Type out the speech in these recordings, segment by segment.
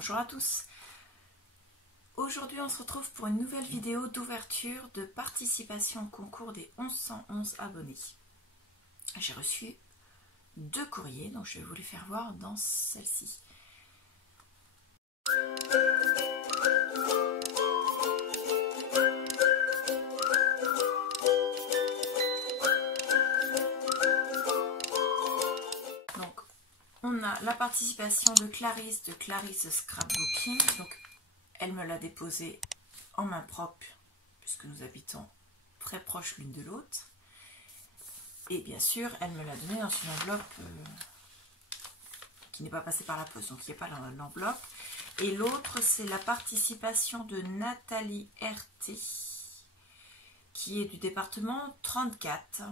Bonjour à tous. Aujourd'hui on se retrouve pour une nouvelle vidéo d'ouverture de participation au concours des 1111 abonnés. J'ai reçu 2 courriers, donc je vais vous les faire voir dans celle-ci. Donc on a la participation de Clarisse Scrapbooking. Donc elle me l'a déposé en main propre puisque nous habitons très proches l'une de l'autre. Et bien sûr, elle me l'a donné dans une enveloppe qui n'est pas passée par la poste, donc il n'y a pas l'enveloppe. Et l'autre, c'est la participation de Nathalie RT, qui est du département 34.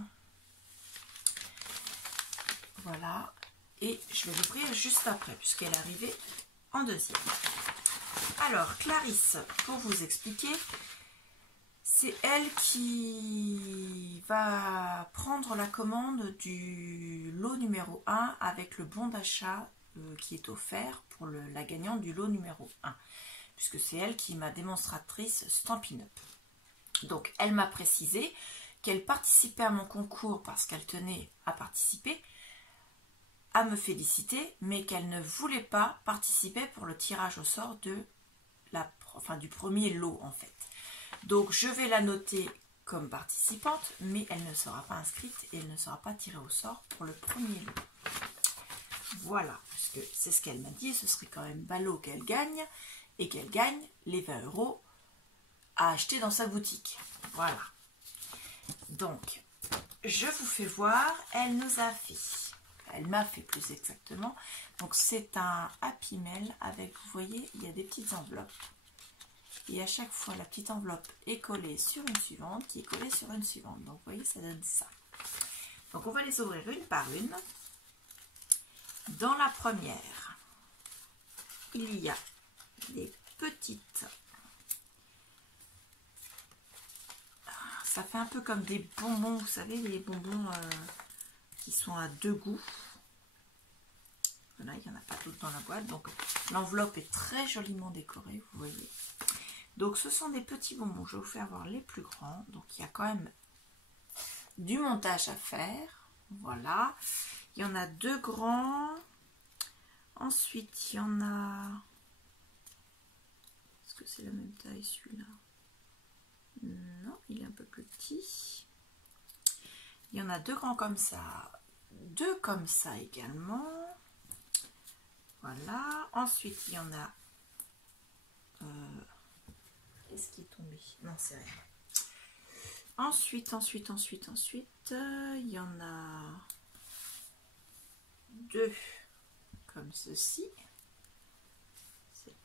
Voilà. Et je vais l'ouvrir juste après, puisqu'elle est arrivée en deuxième. Alors, Clarisse, pour vous expliquer, c'est elle qui va prendre la commande du lot numéro 1 avec le bon d'achat qui est offert pour la gagnante du lot numéro 1. Puisque c'est elle qui est ma démonstratrice Stampin' Up. Donc, elle m'a précisé qu'elle participait à mon concours parce qu'elle tenait à participer, à me féliciter, mais qu'elle ne voulait pas participer pour le tirage au sort du premier lot en fait. Donc je vais la noter comme participante, mais elle ne sera pas inscrite et elle ne sera pas tirée au sort pour le premier lot. Voilà, puisque c'est ce qu'elle m'a dit, ce serait quand même ballot qu'elle gagne, et qu'elle gagne les 20 € à acheter dans sa boutique. Voilà. Donc, je vous fais voir, elle m'a fait plus exactement. Donc c'est un Happy Mail avec, vous voyez, il y a des petites enveloppes. Et à chaque fois, la petite enveloppe est collée sur une suivante, qui est collée sur une suivante. Donc, vous voyez, ça donne ça. Donc, on va les ouvrir une par une. Dans la première, il y a des petites... Ça fait un peu comme des bonbons, vous savez, les bonbons qui sont à 2 goûts. Voilà, il n'y en a pas d'autres dans la boîte. Donc, l'enveloppe est très joliment décorée, vous voyez. Donc ce sont des petits bonbons, je vais vous faire voir les plus grands. Donc il y a quand même du montage à faire. Voilà. Il y en a 2 grands. Ensuite il y en a... Est-ce que c'est la même taille celui-là? Non, il est un peu plus petit. Il y en a 2 grands comme ça. 2 comme ça également. Voilà. Ensuite il y en a... Qu'est-ce qui est tombé? Non, c'est rien. Ensuite, il y en a 2 comme ceci.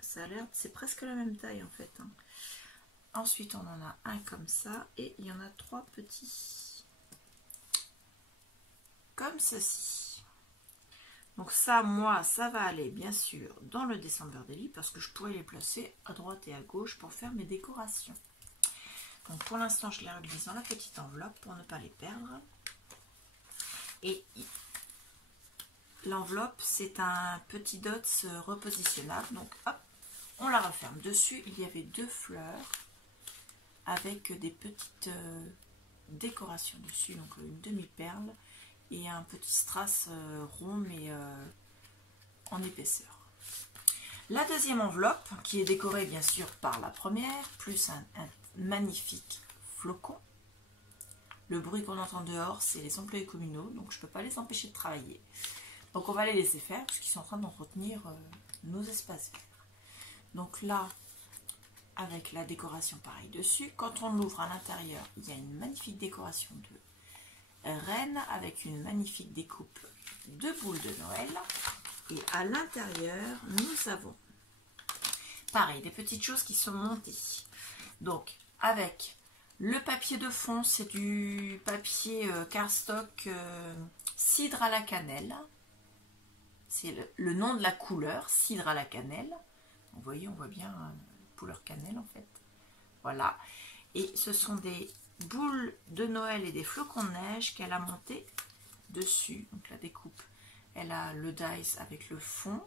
Ça a l'air, c'est presque la même taille en fait. Hein. Ensuite, on en a un comme ça et il y en a 3 petits comme ceci. Donc ça, moi, ça va aller bien sûr dans le December Daily parce que je pourrais les placer à droite et à gauche pour faire mes décorations. Donc pour l'instant, je les reglisse dans la petite enveloppe pour ne pas les perdre. Et l'enveloppe, c'est un petit dots repositionnable. Donc hop, on la referme. Dessus, il y avait 2 fleurs avec des petites décorations dessus. Donc une demi-perle. Et un petit strass rond mais en épaisseur. La deuxième enveloppe, qui est décorée bien sûr par la première, plus un magnifique flocon. Le bruit qu'on entend dehors, c'est les employés communaux, donc je ne peux pas les empêcher de travailler. Donc on va les laisser faire, puisqu'ils sont en train d'entretenir nos espaces verts. Donc là, avec la décoration pareil dessus, quand on l'ouvre à l'intérieur, il y a une magnifique décoration de reine avec une magnifique découpe de boules de Noël. Et à l'intérieur, nous avons pareil des petites choses qui sont montées. Donc avec le papier de fond, c'est du papier cardstock cidre à la cannelle. C'est le nom de la couleur, cidre à la cannelle. Vous voyez, on voit bien couleur cannelle en fait. Voilà. Et ce sont des boules de Noël et des flocons de neige qu'elle a monté dessus. Donc la découpe, elle a le dice avec le fond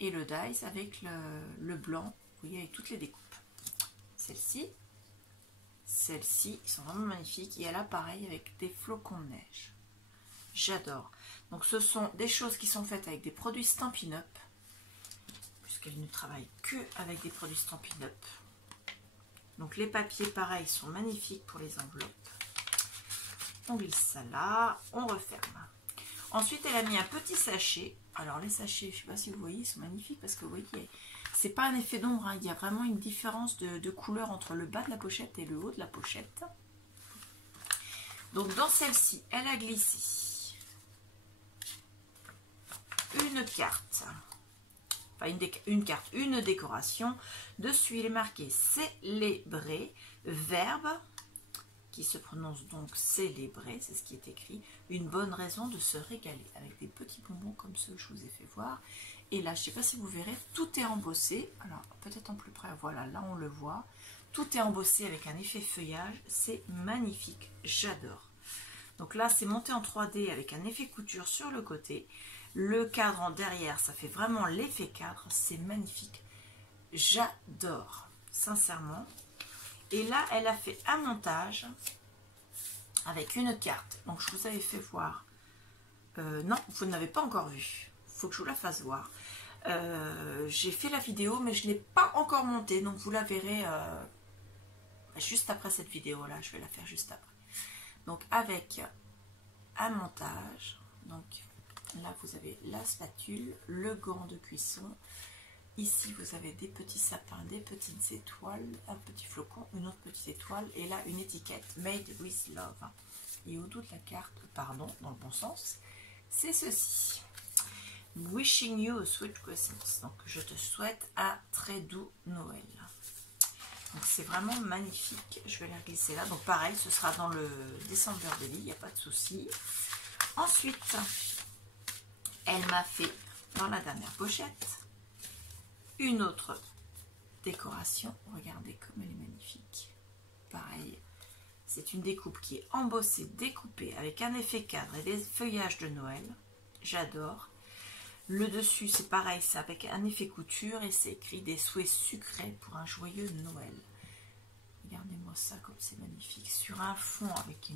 et le dies avec le blanc, vous voyez, avec toutes les découpes. Celle-ci, ils sont vraiment magnifiques. Et elle a pareil avec des flocons de neige. J'adore. Donc ce sont des choses qui sont faites avec des produits Stampin' Up, puisqu'elle ne travaille que avec des produits Stampin' Up. Donc les papiers pareils sont magnifiques pour les enveloppes. On glisse ça là, on referme. Ensuite elle a mis un petit sachet. Alors les sachets, je ne sais pas si vous voyez, ils sont magnifiques parce que vous voyez, c'est pas un effet d'ombre, hein. Il y a vraiment une différence de couleur entre le bas de la pochette et le haut de la pochette. Donc dans celle-ci, elle a glissé une carte, enfin une décoration. Dessus il est marqué célébrer, verbe qui se prononce donc célébrer, c'est ce qui est écrit, une bonne raison de se régaler, avec des petits bonbons comme ceux que je vous ai fait voir. Et là, je ne sais pas si vous verrez, tout est embossé. Alors, peut-être en plus près, voilà, là on le voit. Tout est embossé avec un effet feuillage, c'est magnifique, j'adore. Donc là, c'est monté en 3D avec un effet couture sur le côté. Le cadre en derrière, ça fait vraiment l'effet cadre, c'est magnifique. J'adore, sincèrement. Et là, elle a fait un montage avec une carte. Donc, je vous avais fait voir. Non, vous ne l'avez pas encore vue. Il faut que je vous la fasse voir. J'ai fait la vidéo, mais je ne l'ai pas encore montée. Donc, vous la verrez juste après cette vidéo-là. Je vais la faire juste après. Donc, avec un montage. Donc, là, vous avez la spatule, le gant de cuisson. Ici, vous avez des petits sapins, des petites étoiles, un petit flocon, une autre petite étoile, et là, une étiquette Made with Love. Et au dos de la carte, pardon, dans le bon sens, c'est ceci. Wishing you a sweet Christmas. Donc, je te souhaite un très doux Noël. Donc, c'est vraiment magnifique. Je vais la glisser là. Donc, pareil, ce sera dans le December Daily, il n'y a pas de souci. Ensuite, elle m'a fait, dans la dernière pochette, une autre décoration. Regardez comme elle est magnifique. Pareil, c'est une découpe qui est embossée, découpée avec un effet cadre et des feuillages de Noël. J'adore. Le dessus, c'est pareil, c'est avec un effet couture et c'est écrit des souhaits sucrés pour un joyeux Noël. Regardez-moi ça comme c'est magnifique. Sur un fond avec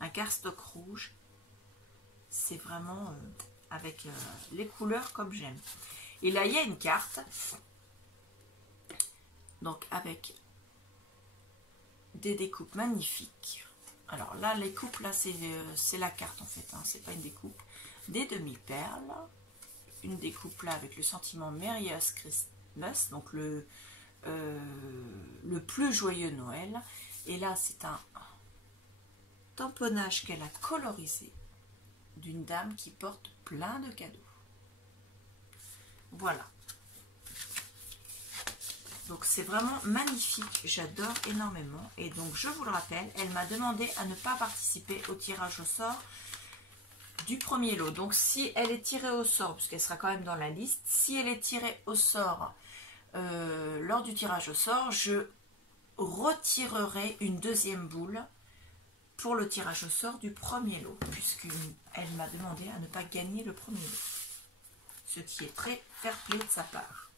un cardstock rouge. C'est vraiment avec les couleurs comme j'aime. Et là, il y a une carte, donc avec des découpes magnifiques. Alors là, les coupes, là, c'est la carte en fait, hein, c'est pas une découpe. Des demi-perles, une découpe là avec le sentiment Merriest Christmas, donc le plus joyeux Noël. Et là, c'est un tamponnage qu'elle a colorisé d'une dame qui porte plein de cadeaux. Voilà. Donc c'est vraiment magnifique, j'adore énormément. Et donc je vous le rappelle, elle m'a demandé à ne pas participer au tirage au sort du premier lot. Donc si elle est tirée au sort, puisqu'elle sera quand même dans la liste, si elle est tirée au sort lors du tirage au sort, je retirerai une deuxième boule pour le tirage au sort du premier lot, puisqu'elle m'a demandé à ne pas gagner le premier lot. Ce qui est très fair-play de sa part.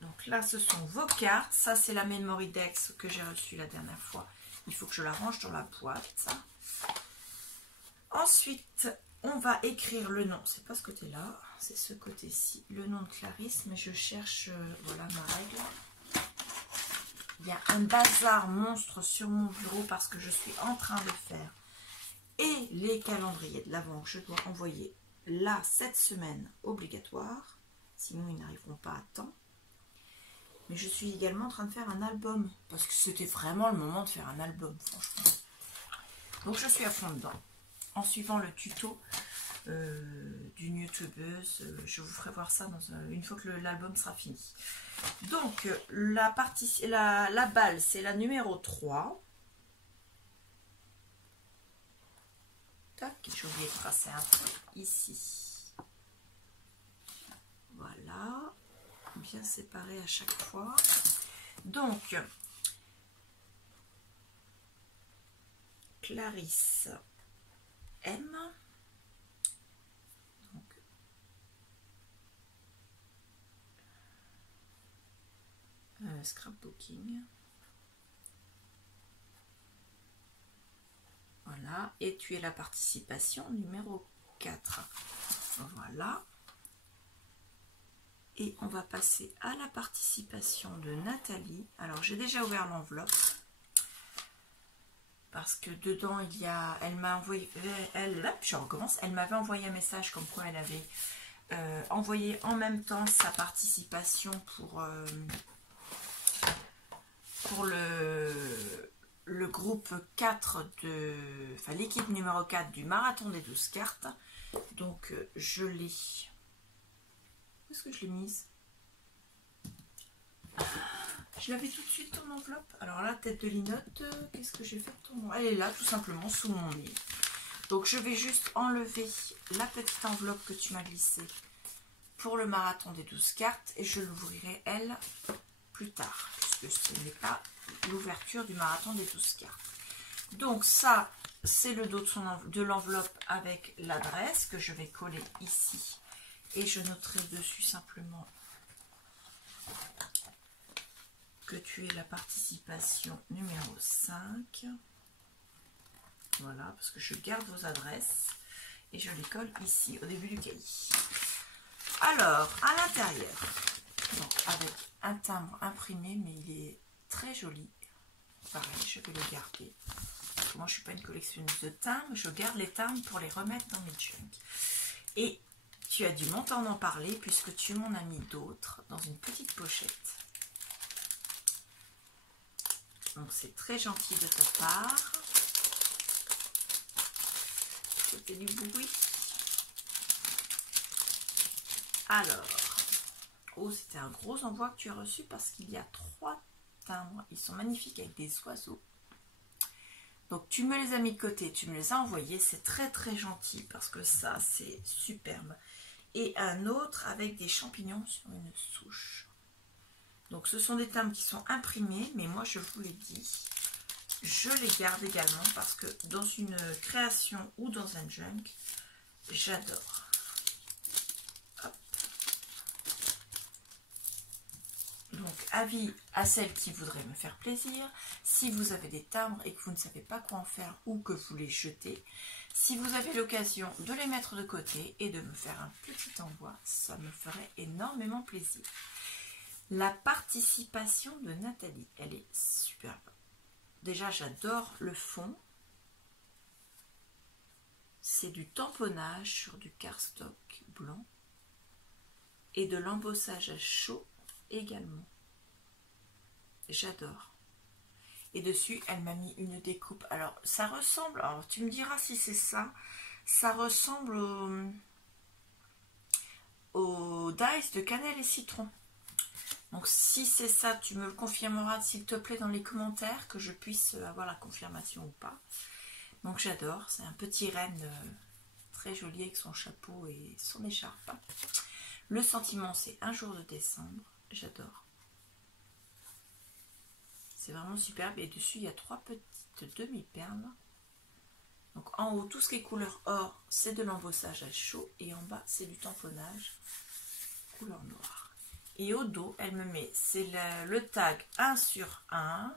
Donc là, ce sont vos cartes. Ça, c'est la Memory Dex que j'ai reçue la dernière fois. Il faut que je la range dans la boîte. Ensuite, on va écrire le nom. C'est pas ce côté-là, c'est ce côté-ci. Le nom de Clarisse, mais je cherche, voilà ma règle. Il y a un bazar monstre sur mon bureau parce que je suis en train de faire et les calendriers de l'Avent que je dois envoyer là cette semaine obligatoire, sinon ils n'arriveront pas à temps. Mais je suis également en train de faire un album parce que c'était vraiment le moment de faire un album, franchement. Donc je suis à fond dedans. En suivant le tuto d'une youtubeuse, je vous ferai voir ça une fois que l'album sera fini. Donc la balle, c'est la numéro 3. Tac, j'ai oublié de tracer un peu ici. Voilà, bien séparé à chaque fois. Donc, Clarisse M. scrapbooking. Voilà, et tu es la participation numéro 4. Voilà. Et on va passer à la participation de Nathalie. Alors, j'ai déjà ouvert l'enveloppe. Parce que dedans, il y a... Elle m'a envoyé... je recommence. Elle m'avait envoyé un message comme quoi elle avait envoyé en même temps sa participation pour le groupe 4 de... Enfin, l'équipe numéro 4 du marathon des 12 cartes. Donc, je l'ai... Où est-ce que je l'ai mise? Je l'avais tout de suite ton enveloppe. Alors là, tête de linotte, qu'est-ce que j'ai fait de ton... Elle est là, tout simplement, sous mon lit. Donc, je vais juste enlever la petite enveloppe que tu m'as glissée pour le marathon des 12 cartes. Et je l'ouvrirai, elle, plus tard. Puisque ce n'est pas l'ouverture du marathon des 12 cartes. Donc, ça, c'est le dos de l'enveloppe avec l'adresse que je vais coller ici. Et je noterai dessus simplement que tu es la participation numéro 5. Voilà, parce que je garde vos adresses et je les colle ici, au début du cahier. Alors, à l'intérieur, avec un timbre imprimé, mais il est très joli. Pareil, je vais le garder. Parce que moi, je ne suis pas une collectionneuse de timbres. Je garde les timbres pour les remettre dans mes junk. Et tu as dû m'entendre en parler puisque tu m'en as mis d'autres dans une petite pochette. Donc c'est très gentil de ta part. C'était du bruit. Alors, oh, c'était un gros envoi que tu as reçu parce qu'il y a 3 timbres. Ils sont magnifiques avec des oiseaux. Donc tu me les as mis de côté, tu me les as envoyés. C'est très très gentil parce que ça c'est superbe. Et un autre avec des champignons sur une souche. Donc ce sont des timbres qui sont imprimés, mais moi je vous l'ai dit, je les garde également parce que dans une création ou dans un junk, j'adore. Donc avis à celles qui voudraient me faire plaisir, si vous avez des timbres et que vous ne savez pas quoi en faire ou que vous les jetez, si vous avez l'occasion de les mettre de côté et de me faire un petit envoi, ça me ferait énormément plaisir. La participation de Nathalie, elle est superbe. Déjà, j'adore le fond. C'est du tamponnage sur du cardstock blanc et de l'embossage à chaud également. J'adore. Et dessus, elle m'a mis une découpe. Alors, ça ressemble... Alors, tu me diras si c'est ça. Ça ressemble au dice de cannelle et citron. Donc, si c'est ça, tu me le confirmeras, s'il te plaît, dans les commentaires, que je puisse avoir la confirmation ou pas. Donc, j'adore. C'est un petit renne très joli avec son chapeau et son écharpe. Le sentiment, c'est un jour de décembre. J'adore. C'est vraiment superbe. Et dessus, il y a 3 petites demi-perles. Donc en haut, tout ce qui est couleur or, c'est de l'embossage à chaud. Et en bas, c'est du tamponnage couleur noire. Et au dos, elle me met, c'est le tag 1 sur 1.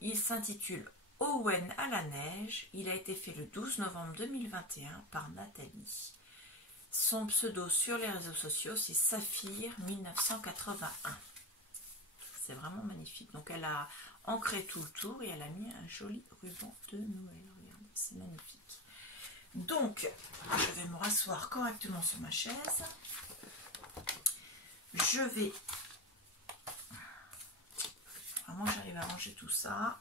Il s'intitule Owen à la neige. Il a été fait le 12 novembre 2021 par Nathalie. Son pseudo sur les réseaux sociaux, c'est Saphir 1981. C'est vraiment magnifique. Donc elle a ancré tout le tour et elle a mis un joli ruban de Noël. Regardez, c'est magnifique. Donc, je vais me rasseoir correctement sur ma chaise. Je vais... Vraiment, j'arrive à ranger tout ça.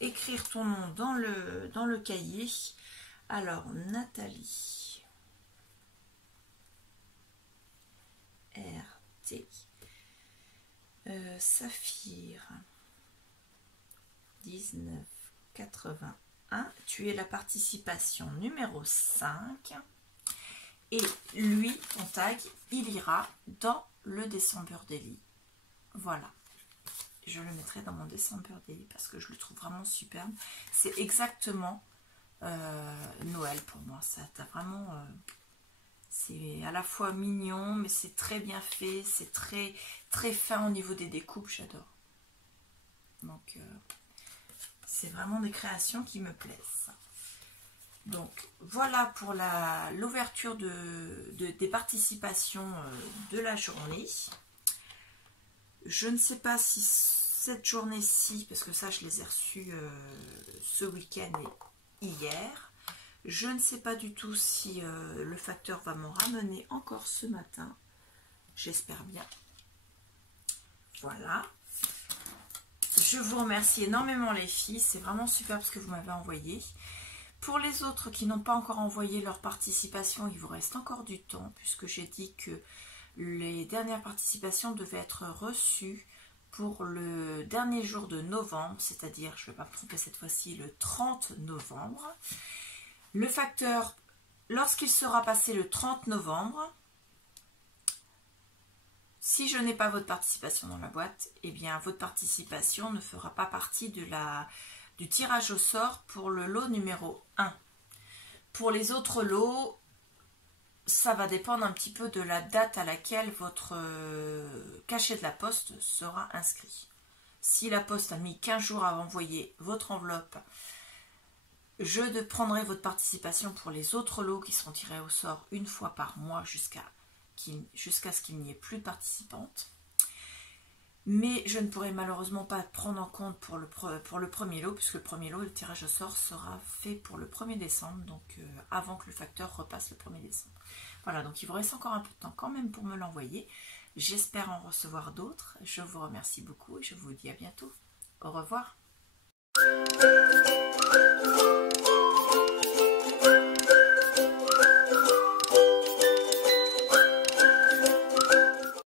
Écrire ton nom dans le cahier. Alors, Nathalie. RT. Saphir 1981, tu es la participation numéro 5 et lui, ton tag, il ira dans le December Daily. Voilà, je le mettrai dans mon December Daily parce que je le trouve vraiment superbe. C'est exactement Noël pour moi, ça t'a vraiment C'est à la fois mignon, mais c'est très bien fait, c'est très fin au niveau des découpes, j'adore. Donc, c'est vraiment des créations qui me plaisent. Donc, voilà pour l'ouverture des participations de la journée. Je ne sais pas si cette journée-ci, parce que ça, je les ai reçues ce week-end et hier. Je ne sais pas du tout si le facteur va me ramener encore ce matin. J'espère bien. Voilà. Je vous remercie énormément les filles. C'est vraiment super ce que vous m'avez envoyé. Pour les autres qui n'ont pas encore envoyé leur participation, il vous reste encore du temps puisque j'ai dit que les dernières participations devaient être reçues pour le dernier jour de novembre, c'est-à-dire, je ne vais pas me tromper cette fois-ci, le 30 novembre. Le facteur, lorsqu'il sera passé le 30 novembre, si je n'ai pas votre participation dans la boîte, eh bien votre participation ne fera pas partie du tirage au sort pour le lot numéro 1. Pour les autres lots, ça va dépendre un petit peu de la date à laquelle votre cachet de la poste sera inscrit. Si la poste a mis 15 jours à envoyer votre enveloppe, je prendrai votre participation pour les autres lots qui seront tirés au sort une fois par mois jusqu'à ce qu'il n'y ait plus de participantes. Mais je ne pourrai malheureusement pas prendre en compte pour le premier lot, puisque le premier lot, le tirage au sort sera fait pour le 1er décembre, donc avant que le facteur repasse le 1er décembre. Voilà, donc il vous reste encore un peu de temps quand même pour me l'envoyer. J'espère en recevoir d'autres. Je vous remercie beaucoup et je vous dis à bientôt. Au revoir.